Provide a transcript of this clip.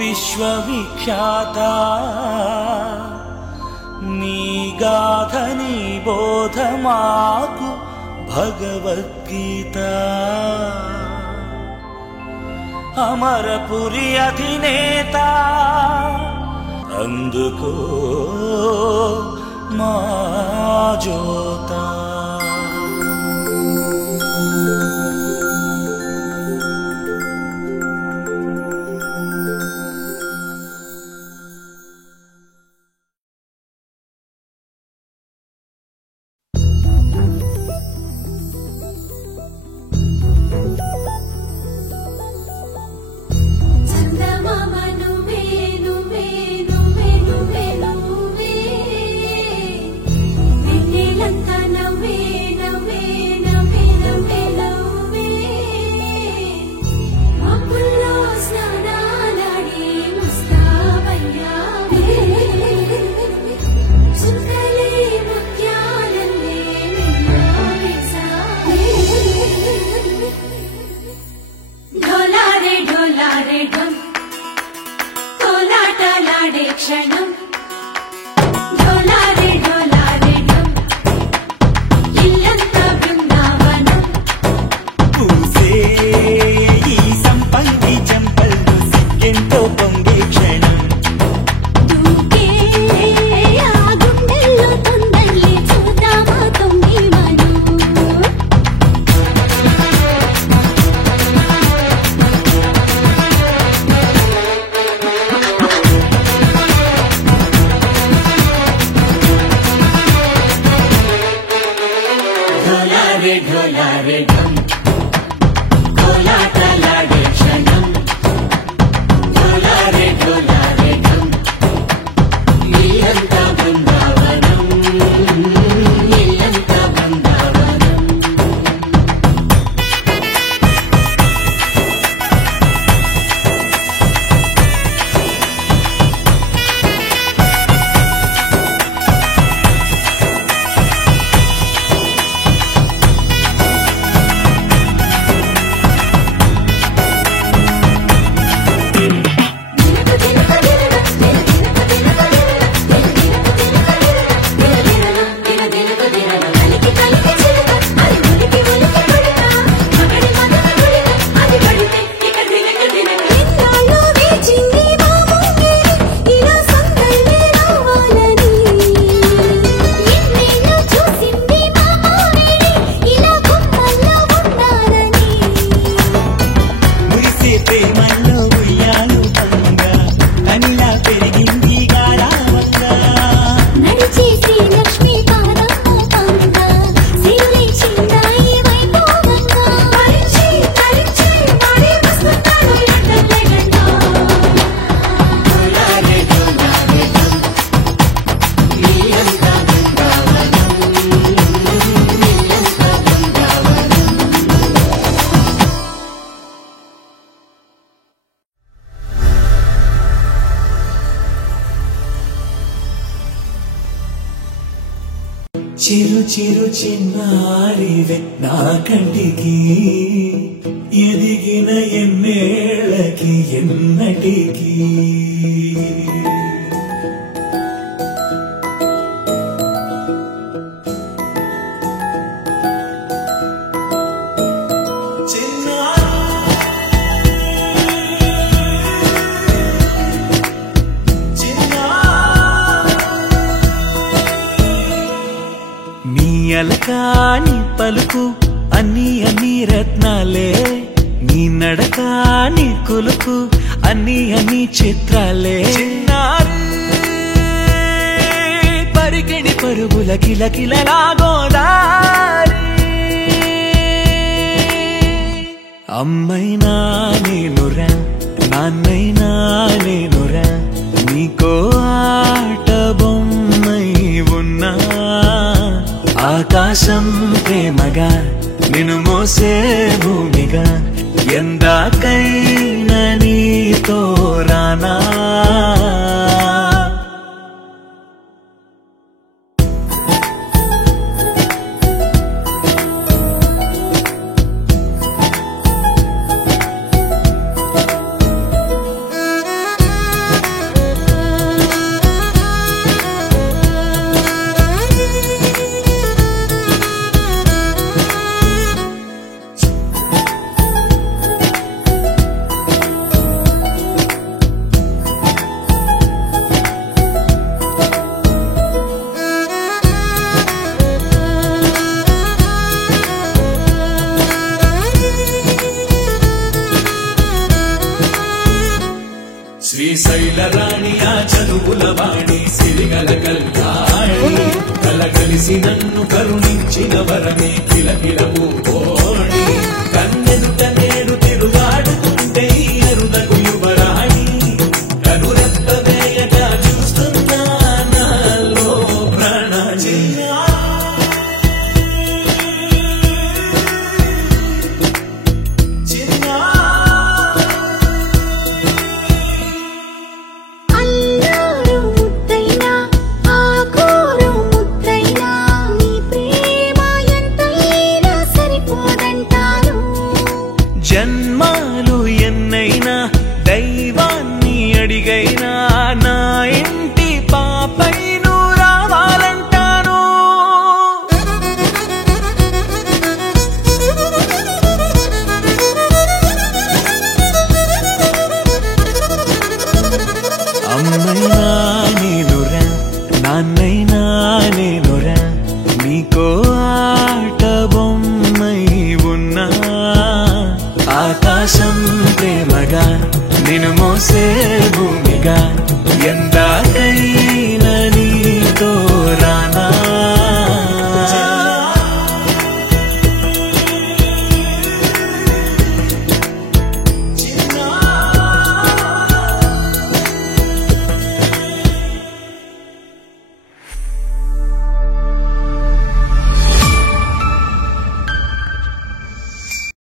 విశ్వవిఖ్యాత నీ గాథ నీ బోధ మాకు భగవద్గీత అమరపురి అధినేత అందుకో మా జోత చిరు చిరు చిన్నారివే నా కంటికి ఎదిగిన ఎన్నేళ్ళకి ఎన్నటికి అలకాని పలుకు అన్ని అన్ని రత్నాలే నీ నడకాని కులుకు అన్ని అన్ని చిత్రాలే పరికిణి పరుగుల కిలకిలలాగోదారి అమ్మైనా నేనురా నాన్నైనా నేనురా నీకో ఆట బొమ్మై ఉన్నా ఆకాశం ప్రేమగా నిన్ను మోసే భూమిగా ఎందాకైనా నీతో రానా శైలరాణి ఆ చదువుల వాణి సిరిగల కళ్యాణి కలగలిసి నన్ను కరుణించిన వరమే కిలకిల పూకోణి కన్నెదుట నేడు తిరుగాడుతుంటే ఈ అరుదకు యువరాణి కనురెప్ప వేయగా చూస్తున్నా నాలో ప్రాణ జన్మాలు ఎన్నైనా దైవాన్ని అడిగైనా నా ఇంటి పాపై నువ్వు రావాలంటాను అమ్మైనా నేనురా నాన్నైనా నేనురా నీకో ఆట బొమ్మై ఉన్నా ఆకాశం ప్రేమగా నిన్ను మోసే భూమిగా ఎందాకైనా నీతో రానా